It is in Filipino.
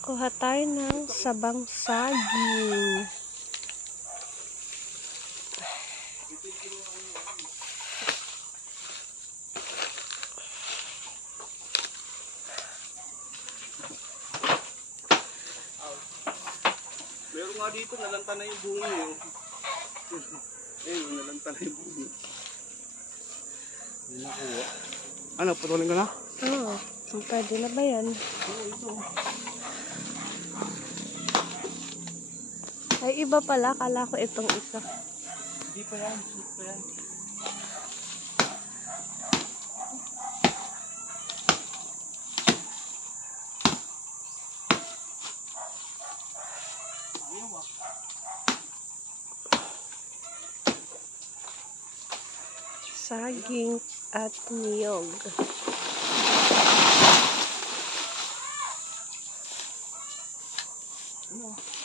Kuha tayo ng sabang saging. Meron nga dito, nalanta na yung bungi. Eh, nalanta na yung bungi. Hindi nakuha. Ano, putulin ko na? Oo, pwede na ba yan? Oo, ito. Ay, iba pala. Kala ko itong isa. Hindi pa yan, shoot pa yan. Saging at niyog. Ano?